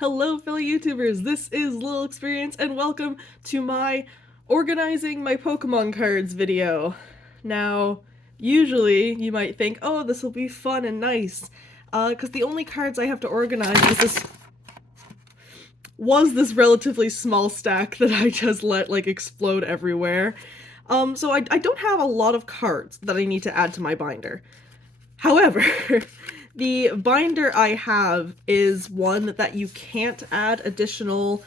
Hello fellow YouTubers, this is Lil Experience and welcome to my organizing my Pokemon cards video. Now, usually you might think, oh, this will be fun and nice, because the only cards I have to organize was this relatively small stack that I just let explode everywhere. So I don't have a lot of cards that I need to add to my binder. However, the binder I have is one that you can't add additional,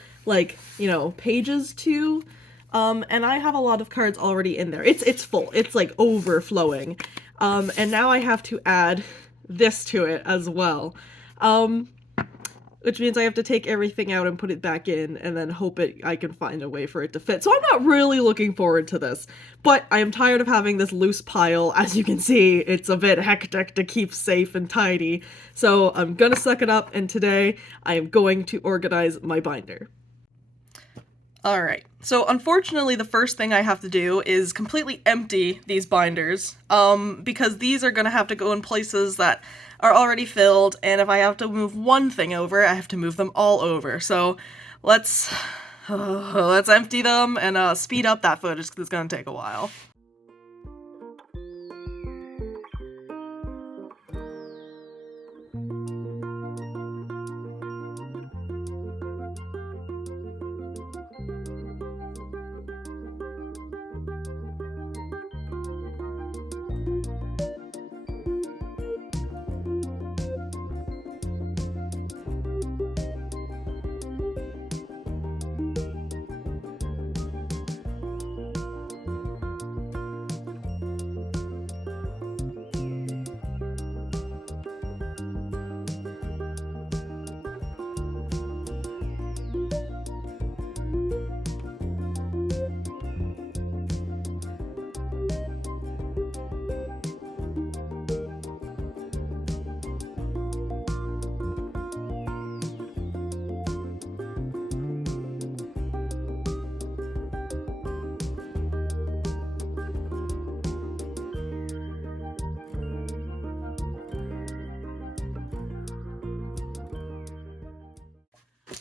pages to. And I have a lot of cards already in there. It's full. It's, overflowing. And now I have to add this to it as well. Which means I have to take everything out and put it back in, and then hope I can find a way for it to fit. So I'm not really looking forward to this, but I am tired of having this loose pile. As you can see, it's a bit hectic to keep safe and tidy, so I'm gonna suck it up, and today I am going to organize my binder. Alright, so unfortunately the first thing I have to do is completely empty these binders, because these are gonna have to go in places that are already filled, and if I have to move one thing over, I have to move them all over. So let's empty them and speed up that footage because it's gonna take a while.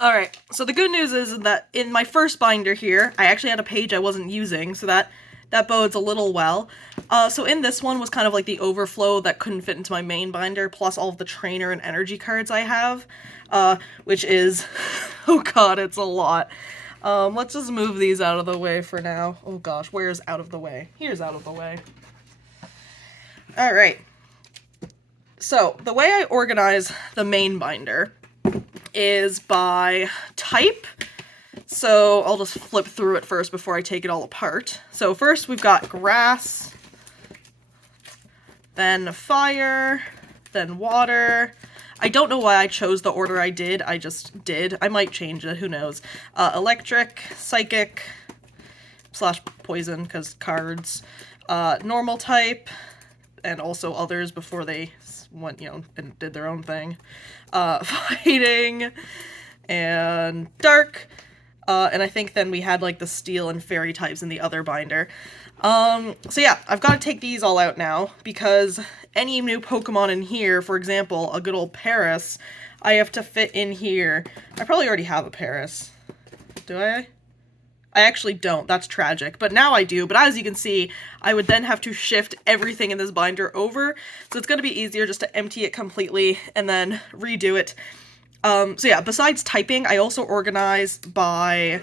Alright, so the good news is that in my first binder here, I actually had a page I wasn't using, so that bodes a little well. So in this one was kind of like the overflow that couldn't fit into my main binder, plus all of the trainer and energy cards I have, which is, oh god, it's a lot. Let's just move these out of the way for now. Oh gosh, where's out of the way? Here's out of the way. Alright, so the way I organize the main binder is by type. So I'll just flip through it first before I take it all apart. So first we've got grass, then fire, then water. I don't know why I chose the order I did, I just did. I might change it, who knows. Electric, psychic, / poison, because cards, normal type, and also others before they went, and did their own thing. Fighting, and dark, and I think then we had, the steel and fairy types in the other binder. So yeah, I've got to take these all out now, because any new Pokemon in here, for example, a good old Paris, I have to fit in here. I probably already have a Paris. Do I? I actually don't. That's tragic. But now I do. But as you can see, I would then have to shift everything in this binder over. So it's going to be easier just to empty it completely and then redo it. So yeah, besides typing, I also organize by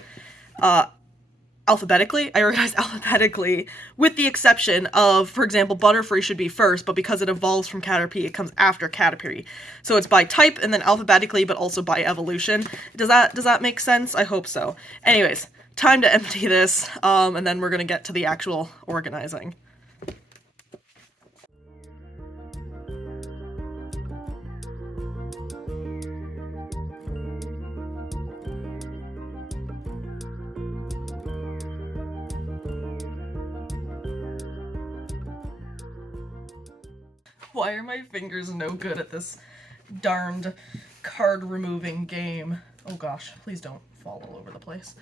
alphabetically. I organize alphabetically with the exception of, for example, Butterfree should be first, but because it evolves from Caterpie, it comes after Caterpie. So it's by type and then alphabetically, but also by evolution. Does that make sense? I hope so. Anyways, time to empty this, and then we're gonna get to the actual organizing. Why are my fingers no good at this darned card removing game? Oh gosh, please don't fall all over the place.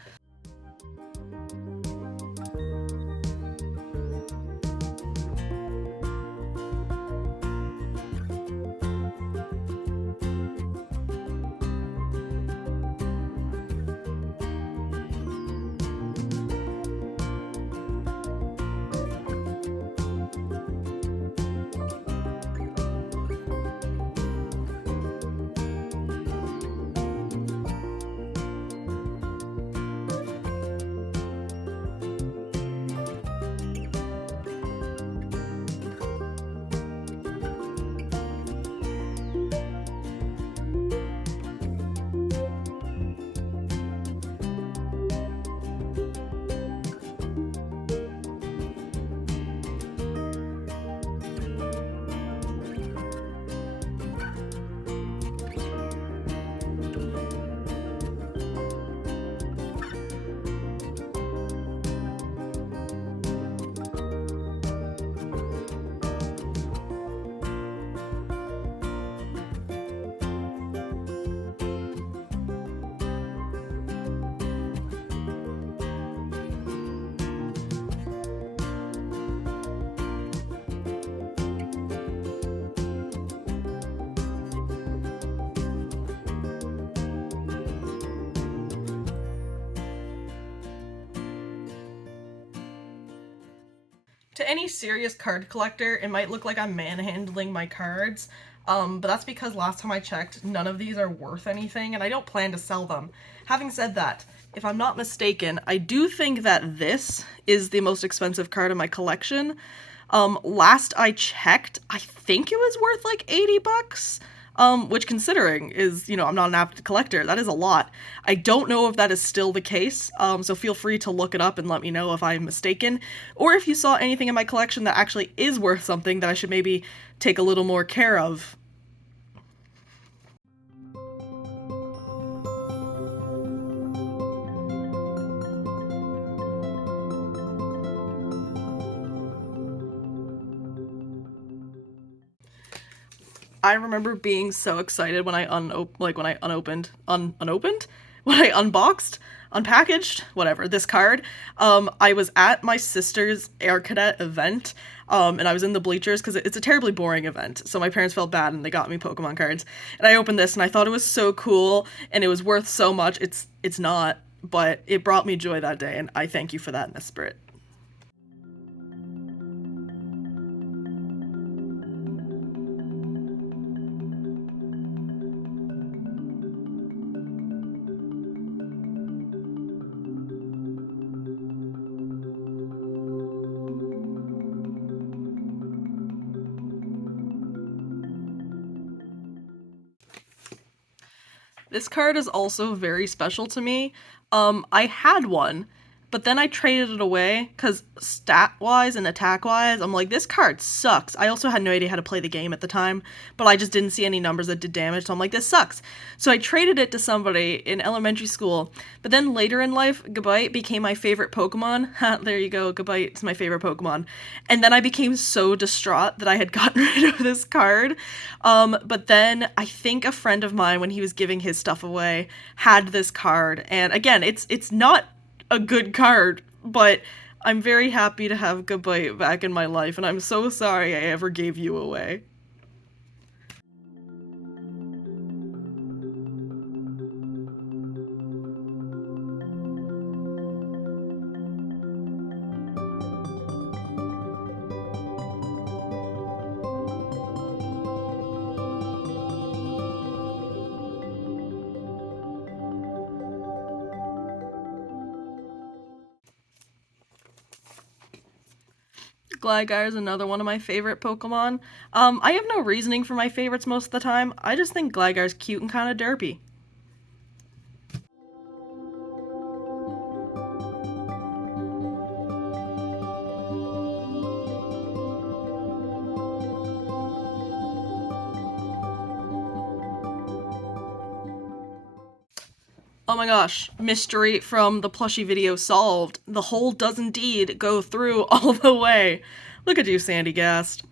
To any serious card collector, it might look like I'm manhandling my cards, but that's because last time I checked, none of these are worth anything, and I don't plan to sell them. Having said that, if I'm not mistaken, I do think that this is the most expensive card in my collection. Last I checked, I think it was worth like 80 bucks. Which considering is, I'm not an avid collector, that is a lot. I don't know if that is still the case, so feel free to look it up and let me know if I'm mistaken, or if you saw anything in my collection that actually is worth something that I should maybe take a little more care of. I remember being so excited when I when I unboxed, unpackaged, whatever, this card. I was at my sister's Air Cadet event, and I was in the bleachers because it's a terribly boring event. So my parents felt bad and they got me Pokemon cards. And I opened this and I thought it was so cool and it was worth so much. It's not, but it brought me joy that day, and I thank you for that in the spirit. This card is also very special to me. I had one, but then I traded it away because stat-wise and attack-wise, I'm like, this card sucks. I also had no idea how to play the game at the time, but I just didn't see any numbers that did damage, so I'm like, this sucks. So I traded it to somebody in elementary school, but then later in life, Gabite became my favorite Pokemon. Ha, there you go, Gabite is my favorite Pokemon. And then I became so distraught that I had gotten rid of this card. But then I think a friend of mine, when he was giving his stuff away, had this card. And again, it's not a good card, but I'm very happy to have Gabite back in my life, and I'm so sorry I ever gave you away. Gligar is another one of my favorite Pokemon. I have no reasoning for my favorites most of the time. I just think Gligar's cute and kind of derpy. Oh my gosh, mystery from the plushie video solved. The hole does indeed go through all the way. Look at you, Sandy Gast.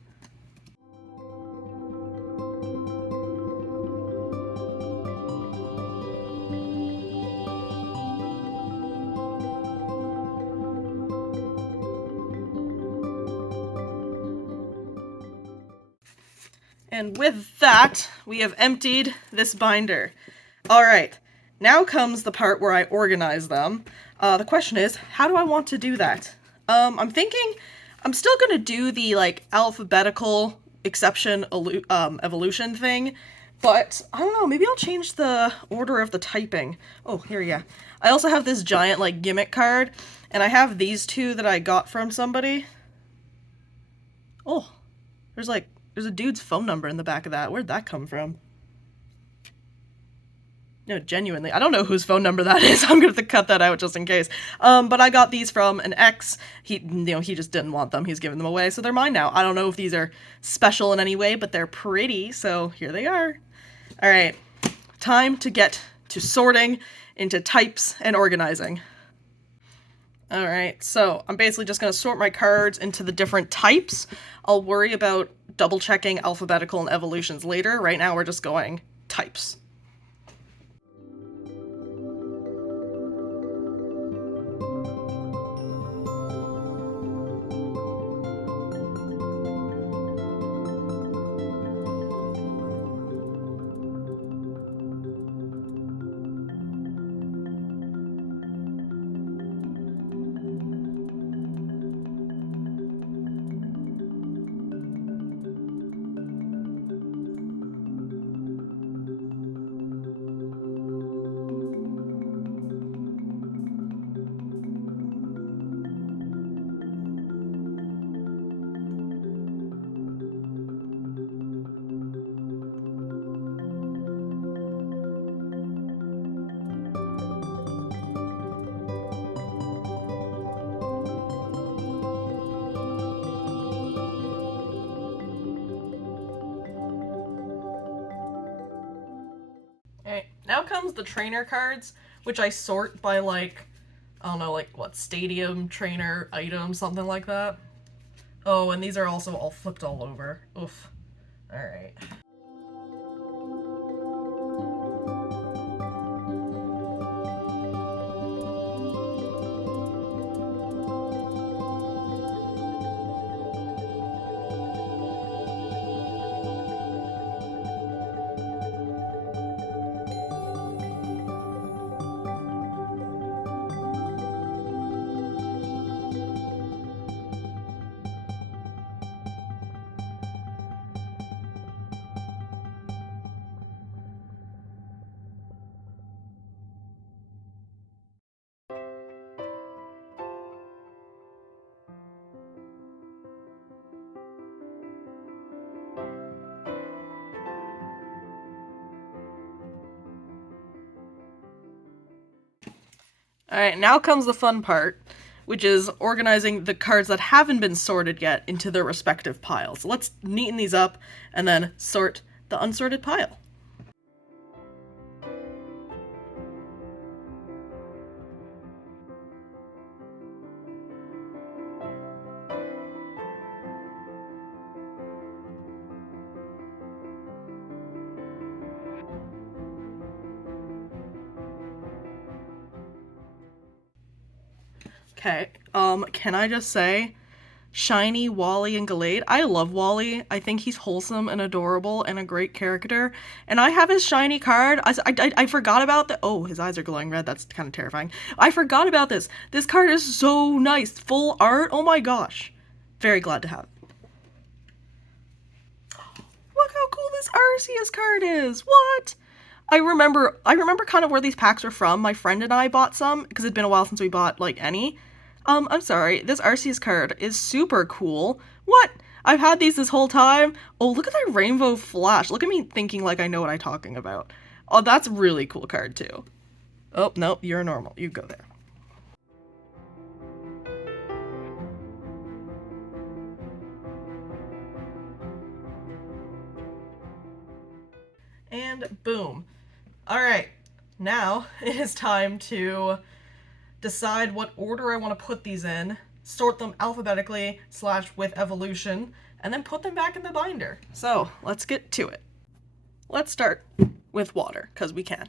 And with that, we have emptied this binder. Alright, now comes the part where I organize them. The question is, how do I want to do that? I'm thinking I'm still gonna do the, alphabetical exception evolution thing, but I don't know, maybe I'll change the order of the typing. Oh, here we go. I also have this giant, gimmick card, and I have these two that I got from somebody. Oh, there's a dude's phone number in the back of that. Where'd that come from? No, genuinely, I don't know whose phone number that is. I'm gonna have to cut that out just in case. But I got these from an ex. He just didn't want them. He's giving them away, so they're mine now. I don't know if these are special in any way, but they're pretty, so here they are. All right, time to get to sorting into types and organizing. All right, so I'm basically just gonna sort my cards into the different types. I'll worry about double checking alphabetical and evolutions later. Right now, we're just going types. comes the trainer cards, which I sort by like, I don't know, like what, stadium, trainer, item, something like that. Oh, and these are also all flipped all over. Oof. Alright. Alright, now comes the fun part, which is organizing the cards that haven't been sorted yet into their respective piles. So let's neaten these up and then sort the unsorted pile. Okay, can I just say, Shiny, Wally, and Gallade. I love Wally. I think he's wholesome and adorable and a great character. And I have his shiny card. I forgot about the— oh, his eyes are glowing red. That's kind of terrifying. I forgot about this. This card is so nice. Full art. Oh my gosh. Very glad to have it. Look how cool this Arceus card is. What? I remember kind of where these packs were from. My friend and I bought some because it'd been a while since we bought like any. I'm sorry, this Arceus card is super cool. What? I've had these this whole time? Oh, look at that rainbow flash. Look at me thinking like I know what I'm talking about. Oh, that's a really cool card too. Oh, no, you're normal. You go there. And boom. Alright, now it is time to decide what order I want to put these in, sort them alphabetically / with evolution, and then put them back in the binder. So let's get to it. Let's start with water, because we can.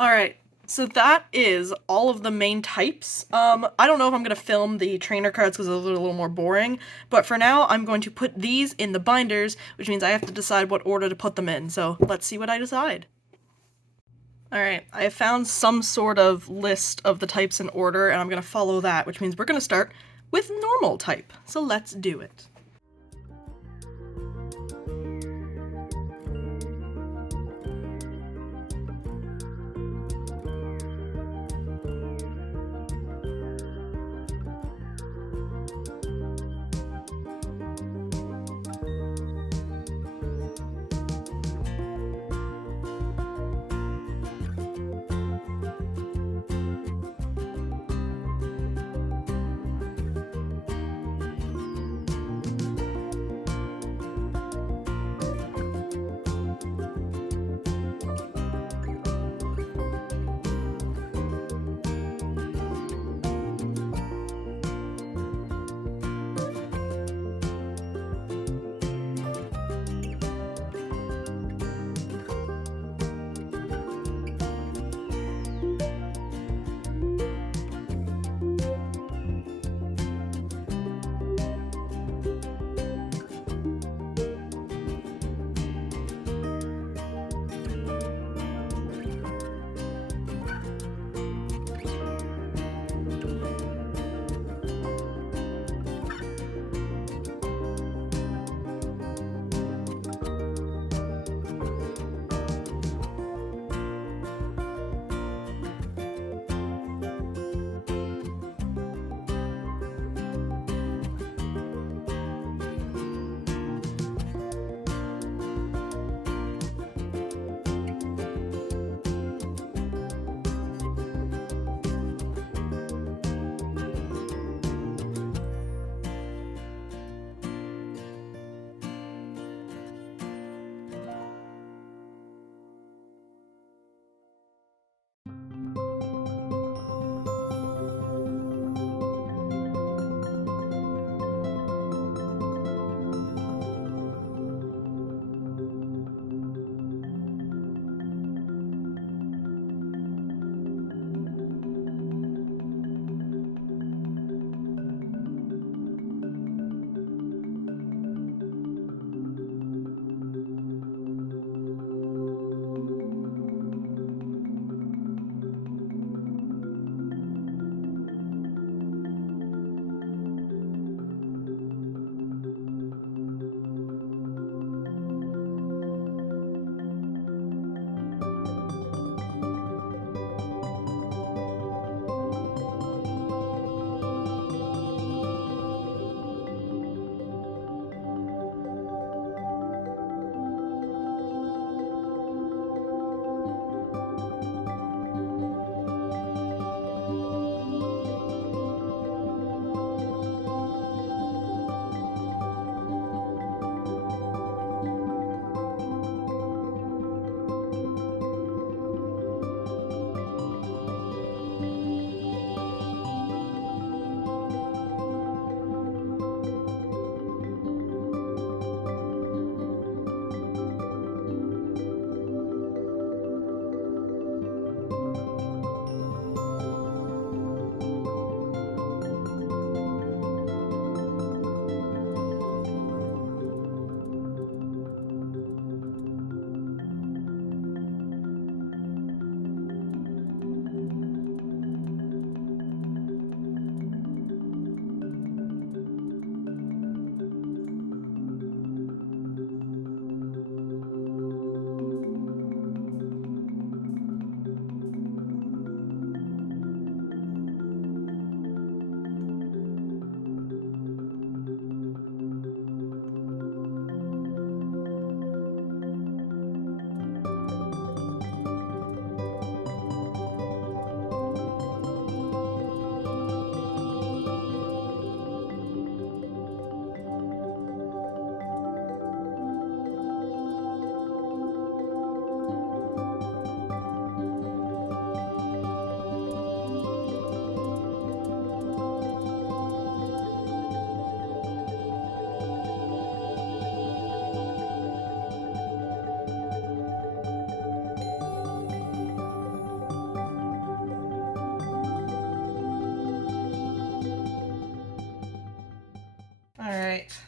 Alright, so that is all of the main types. I don't know if I'm going to film the trainer cards because those are a little more boring, but for now I'm going to put these in the binders, which means I have to decide what order to put them in, so let's see what I decide. Alright, I have found some sort of list of the types in order, and I'm going to follow that, which means we're going to start with normal type, so let's do it.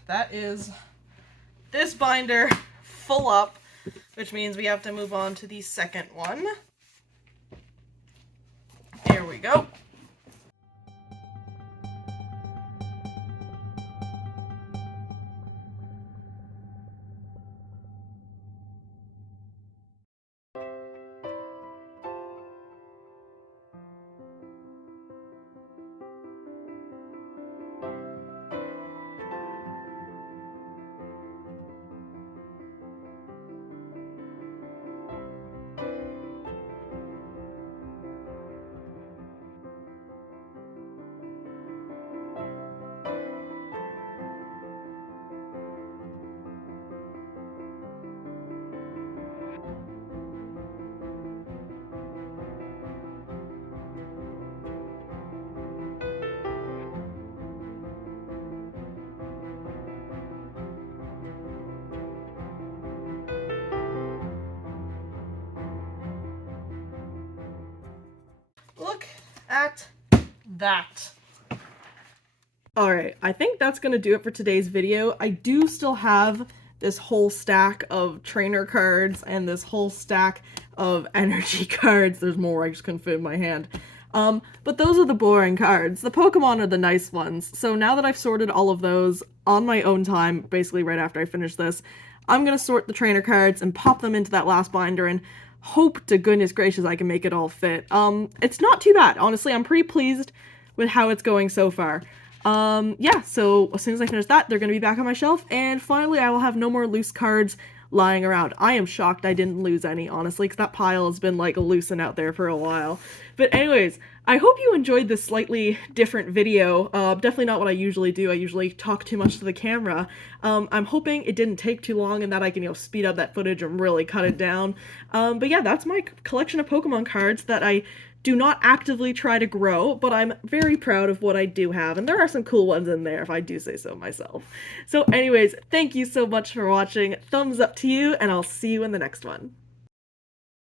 that is this binder full up, which means we have to move on to the second one. Here we go. Look at that. Alright, I think that's gonna do it for today's video. I do still have this whole stack of trainer cards and this whole stack of energy cards. There's more, I just couldn't fit in my hand. But those are the boring cards. The Pokemon are the nice ones. So now that I've sorted all of those on my own time, basically right after I finish this, I'm gonna sort the trainer cards and pop them into that last binder and hope to goodness gracious I can make it all fit. It's not too bad. Honestly, I'm pretty pleased with how it's going so far. Yeah, so as soon as I finish that, they're gonna be back on my shelf, and finally I will have no more loose cards lying around. I am shocked I didn't lose any, honestly, because that pile has been, like, loosened out there for a while. But anyways, I hope you enjoyed this slightly different video. Definitely not what I usually do. I usually talk too much to the camera. I'm hoping it didn't take too long and that I can, you know, speed up that footage and really cut it down. But yeah, that's my collection of Pokemon cards that I do not actively try to grow, but I'm very proud of what I do have, and there are some cool ones in there if I do say so myself. So anyways, thank you so much for watching, thumbs up to you, and I'll see you in the next one.